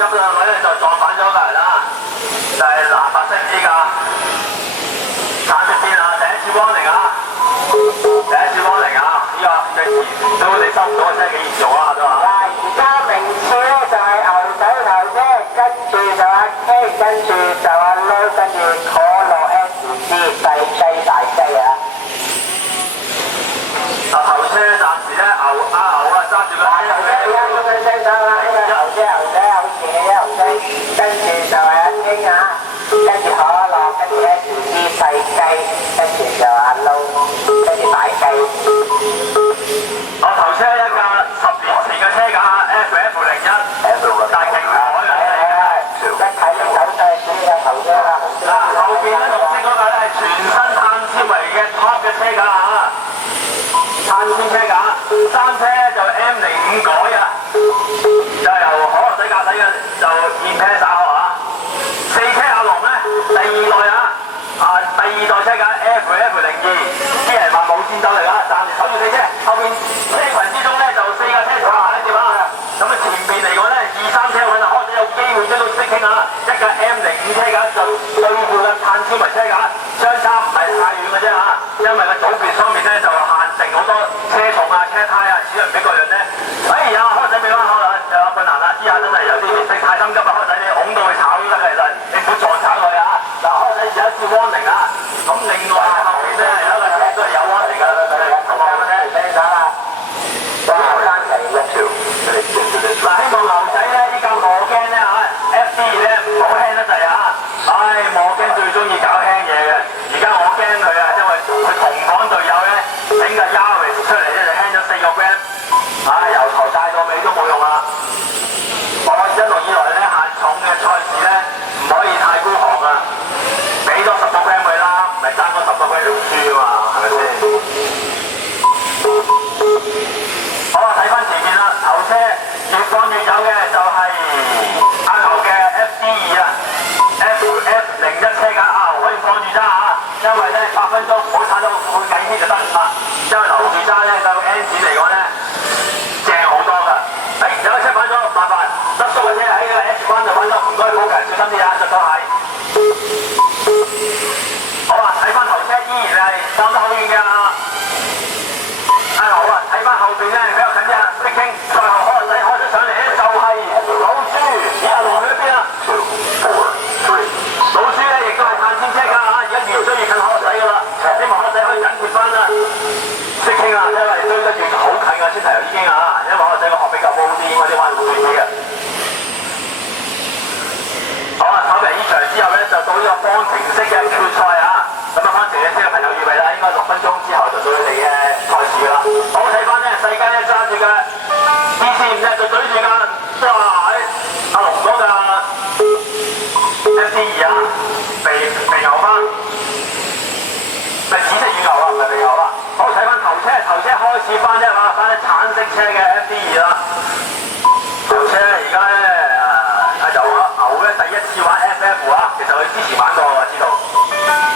急上去咧就撞反咗㗎啦，就係藍白色呢架橙色線啊，第一次 warning 啊，第一次 warning 啊，呢個嘅前都你收唔到嘅車幾嚴重啊都話。嗱，而家名次咧就係牛仔頭啫，跟住就阿 K， 跟住就阿 Lo， 跟住可樂 SG 細雞大雞啊！頭車暫時咧牛啊揸住個牛仔而家咁樣聲走啦，呢個牛仔好似嘅牛仔，跟住就係阿 K 啊，跟住可樂，跟住 SG 細雞，跟住就阿 Lo， 跟住大雞。我頭車一架10年前嘅車架 FF01，大勁海嘅車嚟嘅。一睇就走晒選嘅頭車啦。嗱，後邊咧綠色嗰架咧係全新碳纖維嘅 Top 嘅車架啊，碳纖車架，三車就 M05 改啊，就由可樂仔駕駛嘅就現車打學啊，四車阿龍咧第二代第二代車架 FF02，啲人話冇戰鬥力啊，暫時守住四車，後邊車群之中咧就4架車坐埋一碟啊，咁啊前面嚟講咧2、3車位啊，可能有機會將到識傾啊，一架 M05 車架就對付嘅碳纖維車架，相差唔係太遠嘅啫嚇，因為個組別方面咧就限定好多車重啊、車胎啊、齒輪比各樣咧，可樂仔俾翻可樂就有困難啦，呢下真係有啲食太心急啊，可樂仔你拱到去炒都得嘅，其實你唔好撞炒佢啊，嗱可樂仔有一次 warning 啊，咁另外後面咧有一個車都係有 warning 㗎，咁我咧聽咗啦，哇單程嗱希望牛仔咧呢架磨鏡咧嚇 FD 咧唔好輕得滯啊，磨鏡最中意搞輕嘢嘅，而家我驚佢啊，因為佢同房隊友咧整架 Yaris 出嚟咧就輕咗4個 gram， 由頭帶到尾都冇用啦。我一路以來咧限重嘅賽事咧唔可以太孤寒啊，俾多10個 gram 佢啦，唔係爭嗰10個 gram 就輸啊嘛，係咪先？好啊，睇翻前面啦，頭車越放越有嘅就係阿牛嘅 FD2啊 ，FF01車架啊，可以放住揸啊，因為咧8分鐘唔好踩到會計先就得啦，因為留住揸咧對 engine 嚟講咧正好多㗎。有個車反咗，麻煩德叔嘅車喺個 S 彎就反咗，唔該保強小心啲啊，着拖鞋。好啊，睇翻頭車依然係站得好遠嘅阿牛啊，睇翻後邊咧比較近啲啊，識傾，最後可樂仔開咗上嚟咧就係老朱，阿龍去咗邊啊？老朱咧亦都係碳纖車架啊，而家越追越近可樂仔㗎啦，希望可樂仔可以緊貼翻啦，識傾啊，因為追得越好近啊，先頭已經啊，因為可樂仔個殼比較高啲，嗰啲彎會短啲嘅。好啊，跑完呢場之後咧就到呢個方程式嘅決賽啊，咁啊方程式嘅朋友預備啦，應該6分鐘之後就到你哋嘅賽事㗎啦。好睇翻咧，世界咧揸住嘅 DC5咧就對住架阿龍嗰架 FD2啊，肥牛翻，咪紫色乳牛啊，唔係肥牛啊。好睇翻頭車開始翻啫嘛，翻啲橙色車嘅 FD2啦。頭車而家咧由牛咧第一次玩 FF 啊，其實佢之前玩過我知道，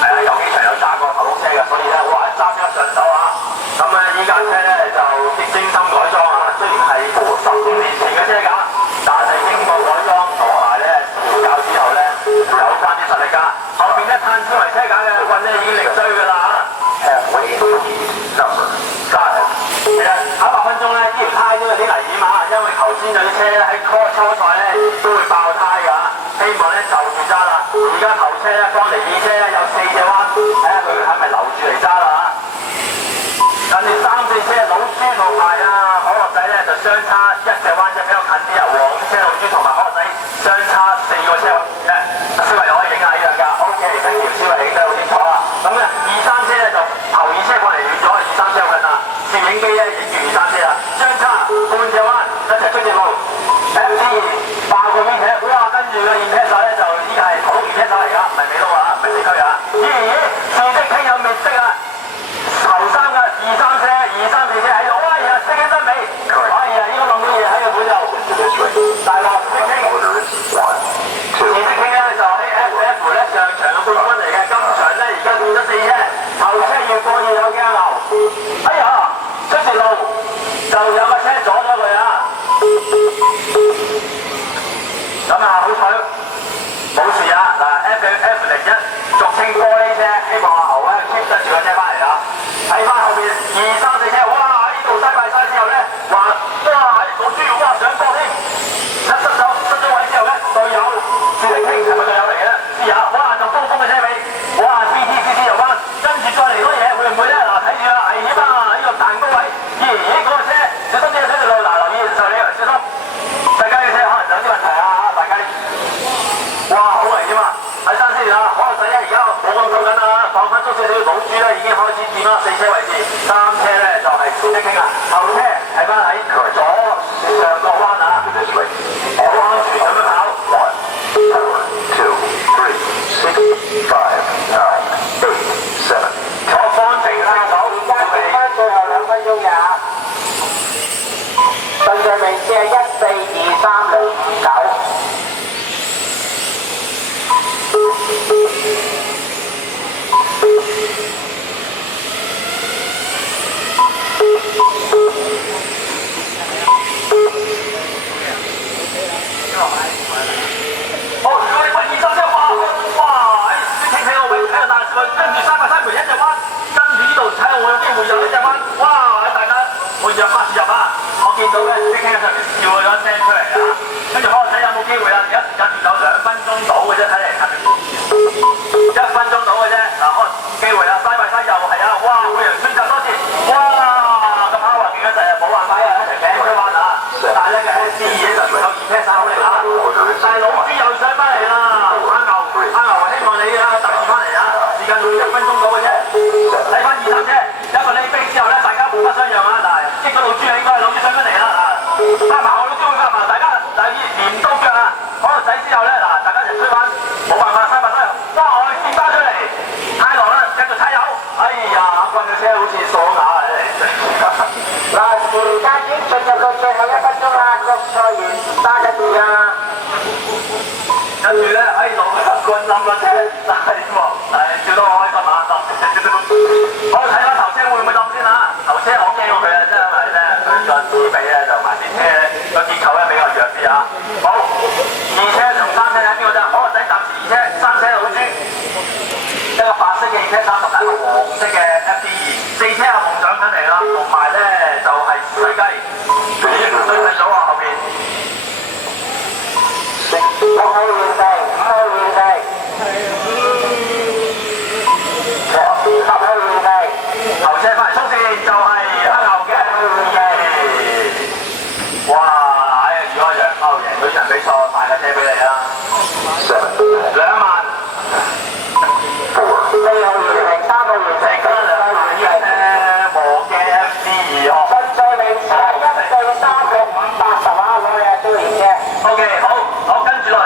係啊有幾場有揸過頭碌車嘅，所以咧哇一揸即刻上手啊！咁咧依家車咧就精心改裝啊，雖然係15年前嘅車架，但係經過改裝同埋咧調教之後咧有翻啲實力㗎。後邊咧碳纖維車架嘅棍咧已經力追㗎啦其實跑8分鐘咧，呢條胎都有啲危險啊，因為頭先有啲車咧喺初賽咧都會爆胎㗎，希望咧就住揸啦。而家頭車咧方尼爾車咧有4隻彎，睇下佢係咪留住嚟揸啦嚇。跟住3、4車老朱同埋可樂仔咧就相差1隻彎啫，比較近啲啊。黃車老朱同埋可樂仔相差4個車位啫。思維又可以影下呢樣㗎，OK，跟住思維影得好清楚啊。咁咧2、3車咧就頭2車過嚟遠咗，2、3車好近啦。攝影機咧影住2、3車啦，相差半隻彎，一齊出直路。FD2爆個 V 車，哇！跟住個現車手咧就依家係土現車手嚟㗎，唔係美路啊，唔係四驅啊。咦？自己傾有滅色啊！頭3架2、3車、2、3、4車喺度，哎呀，識起得未？哎呀，呢個冧咁啊好彩冇事啊！嗱 F01俗稱玻璃車，希望阿牛咧 keep 得住個車翻嚟啦。睇翻後邊2、3、4車，哇！呢度西埋晒之後咧，話哇喺老朱哇上波添，一失咗位之後咧，隊友自力傾係咪隊友嚟嘅咧？試下，哇就高峰嘅車尾，哇 CT 又翻，跟住再嚟多嘢，會唔會咧？嗱睇住啦，危險啊！呢個彈高位，咦嗰個車小心啲啊！出條路嗱留意就你小心，大家嘅車可能有啲問題啊！大家哇好危險啊！睇真先啊，可能仔咧而家冇咁做緊啦，放翻足少少老豬咧已經開始佔啦4車位置，3車咧就係自力傾啊，後車係翻喺左上個彎啊，好安全咁樣跑。1、2、3、4、5、6、7、8、9、10、11、12、13、14、15、16、17。我方程啦，而家剩翻最後2分鐘呀。順序名次係1、4、2、3、6、5、9。哦，如果你揾2、3車，哇！啲傾起個位喺度彈住佢，跟住3個3條一隻彎，跟住呢度睇下我有機會有一隻彎，哇！大家我入啊入啊！我見到咧啲傾喺上面叫咗一聲出嚟啊，跟住可能睇有冇機會啊！而家時間仲有2分鐘到嘅啫，睇嚟1分鐘到嘅啫，嗱可能機會啊，西埋西又係啊，哇！每人選擇多次，哇！咁啱話勁一陣又冇辦法啊，一齊頸出彎啊！但係咧嘅 SC2咧就仲有2車手嚟啊！但係老豬又上翻嚟啦，阿牛希望你啊突然翻嚟啊！時間仲1分鐘到嘅啫，睇翻2、3車，一個呢兵之後咧，大家互不相讓啊！嗱，擊咗老豬啊，應該係老豬上翻嚟啦！發埋我老豬會發埋，大家連到腳啊！可能仔之後咧，嗱，大家一齊追翻，冇辦法，西埋西，哇！我哋見翻出嚟，太狼啦，繼續踩油！哎呀，棍嘅車好似鎖牙啊！嗱，時間已經進入到最後1分鐘啦，個賽員揸緊住啊！跟住咧，哎，龍棍冧個車，大鑊，笑得我開心啊！好，睇翻頭車會唔會冧先啊？頭車我驚過佢啊，真係因為咧佢個齒比咧就慢啲車個結構咧比較弱啲啊。好，2車同3車喺邊個啫？可能仔暫時2車，3車老豬，一個白色嘅2車30，一個黃色嘅 FD2，4車有夢想緊嚟啦，同埋咧就係細雞，追細咗啊後邊。我後面